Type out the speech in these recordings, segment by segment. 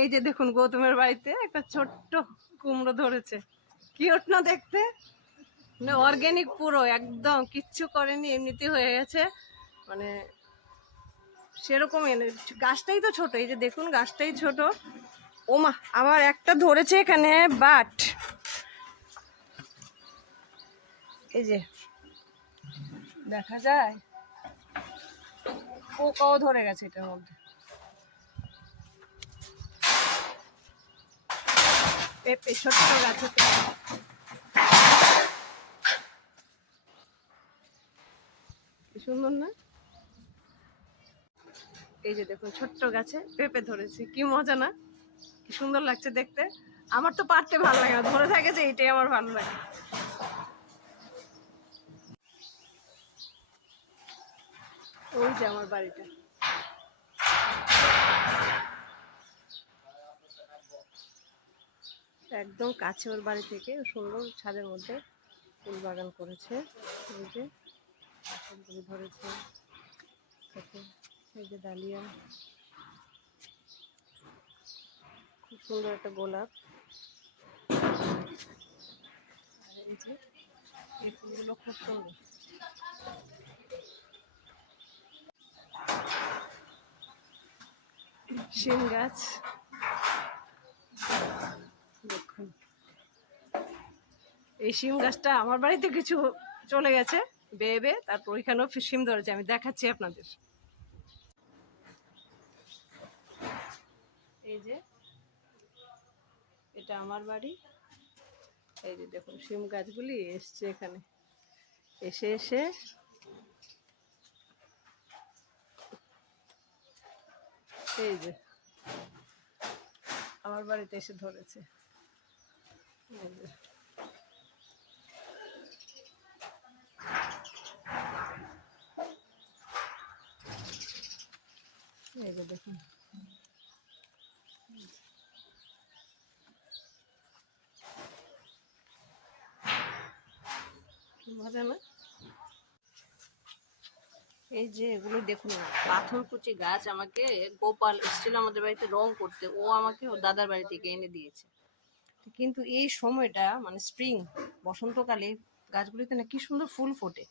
এই যে দেখুন গৌতমের বাড়িতে একটা ছোট্ট কুমড়ো ধরেছে। কিউট না দেখতে? মানে অর্গ্যানিক পুরো, একদম। কিচ্ছু করেনি, এমনিতে হয়ে গেছে। মানে সেরকম গাছটাই তো ছোট, এই যে দেখুন গাছটাই ছোট। ওমা, আবার একটা ধরেছে এখানে, বাট এই যে, দেখা যায়? পোকাও ধরে গেছে এটার মধ্যে। পেঁপে ছোট্ট গাছে সুন্দর না? এই যে দেখুন, ছোট্ট গাছে পেঁপে ধরেছে, কি মজা না? কি সুন্দর লাগছে দেখতে। আমার তো পারতে ভালো লাগে না, ধরে থাকে যে এইটাই আমার ভালো লাগে। ওই যে আমার বাড়িটা। একদম কাছে ওর বাড়ি থেকে সুন্দর ছাদের মধ্যে ফুল বাগান করেছে। এই যে ফুলগুলো ধরেছে। এই যে ডালিয়া। খুব সুন্দর একটা গোলাপ। আর এই যে এই ফুলগুলো খুব সুন্দর। শিম গাছ। এই শিম গাছটা আমার বাড়িতে কিছু চলে গেছে, বেয়ে বেয়ে, তারপর ওইখানেও শিম ধরেছে, আমি দেখাচ্ছি আপনাদের। এই যে, এটা আমার বাড়ি। এই যে দেখুন, শিম গাছগুলি এসছে এখানে। এসে এসে এই যে, আমার বাড়িতে এসে ধরেছে। এই যে এগুলো দেখুন না পাথরকুচি গাছ আমাকে গোপাল এসেছিল আমাদের বাড়িতে রং করতে, ও আমাকে ওর দাদার বাড়ি থেকে এনে দিয়েছে। কিন্তু এই সময়টা মানে স্প্রিং বসন্তকালে গাছগুলিতে না কি সুন্দর ফুল ফোটে।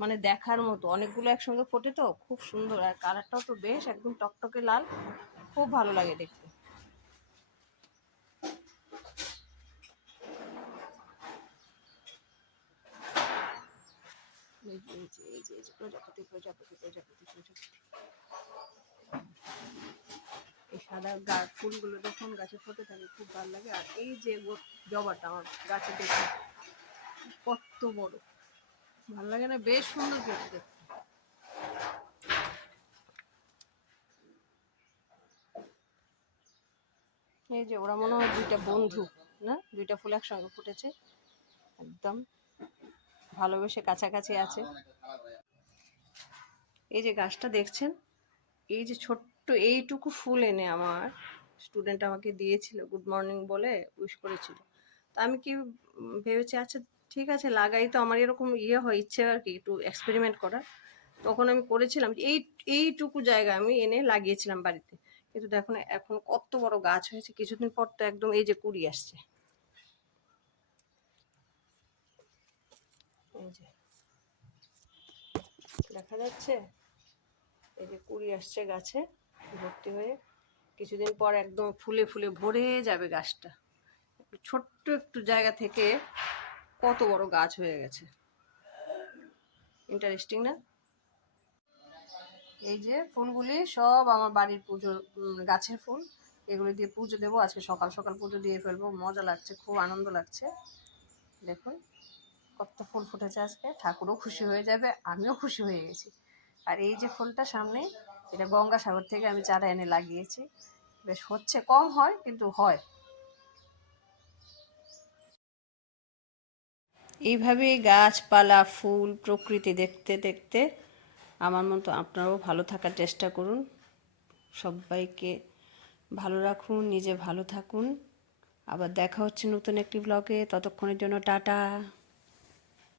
মানে দেখার মতো অনেকগুলো একসঙ্গে ফোটে তো খুব সুন্দর। আর কালারটাও তো বেশ একদম টকটকে লাল খুব ভালো লাগে দেখতে। এই যে, এই যে, প্রজাপতি প্রজাপতি প্রজাপতি প্রজাপতি। এই সাদা ফুলগুলো দেখুন গাছে ফোটে থাকে খুব ভালো লাগে। আর এই যে জবাটা আমার গাছে দেখুন কত বড়। ভালো লাগে না? বেশ সুন্দর দেখতে। এই যে ওরা মনে হয় দুইটা বন্ধু, না? দুইটা ফুল একসঙ্গে ফুটেছে। একদম ভালোবেসে কাছাকাছি আছে। এই যে গাছটা দেখছেন? এই যে ছোট্ট এইটুকু ফুল এনে আমার স্টুডেন্ট আমাকে দিয়েছিল গুড মর্নিং বলে উইশ করেছিল। তা আমি কি ভেবেছি আচ্ছা ঠিক আছে, লাগাই তো। আমার এরকম ইয়ে হয়, ইচ্ছে আর কি, একটু এক্সপেরিমেন্ট করার। তখন আমি করেছিলাম, এই, এইটুকু জায়গা আমি এনে লাগিয়েছিলাম বাড়িতে। কিন্তু দেখো না, এখন কত বড় গাছ হয়েছে, কিছুদিন পর তো একদম এই যে কুড়ি আসছে। এই যে। দেখা যাচ্ছে, এই যে কুড়ি আসছে গাছে। ভর্তি হয়ে কিছুদিন পর একদম ফুলে ফুলে ভরে যাবে গাছটা। ছোট্ট একটু জায়গা থেকে কত বড় গাছ হয়ে গেছে। ইন্টারেস্টিং না? এই যে ফুলগুলি সব আমার বাড়ির উম, গাছের ফুল। এগুলি দিয়ে পুজো দেবো আজকে সকাল সকাল পুজো দিয়ে ফেলব। মজা লাগছে খুব আনন্দ লাগছে। দেখুন কত ফুল ফুটেছে আজকে। ঠাকুরও খুশি হয়ে যাবে আমিও খুশি হয়ে গেছি। আর এই যে ফুলটা সামনে এটা গঙ্গাসাগর থেকে আমি চারা এনে লাগিয়েছি। বেশ হচ্ছে, কম হয় কিন্তু হয়। এইভাবে গাছপালা, ফুল, প্রকৃতি দেখতে দেখতে আমার মতো আপনারাও ভালো থাকার চেষ্টা করুন। সবাইকে ভালো রাখুন, নিজে ভালো থাকুন। আবার দেখা হচ্ছে নতুন একটি ব্লগে ততক্ষণের জন্য টাটা।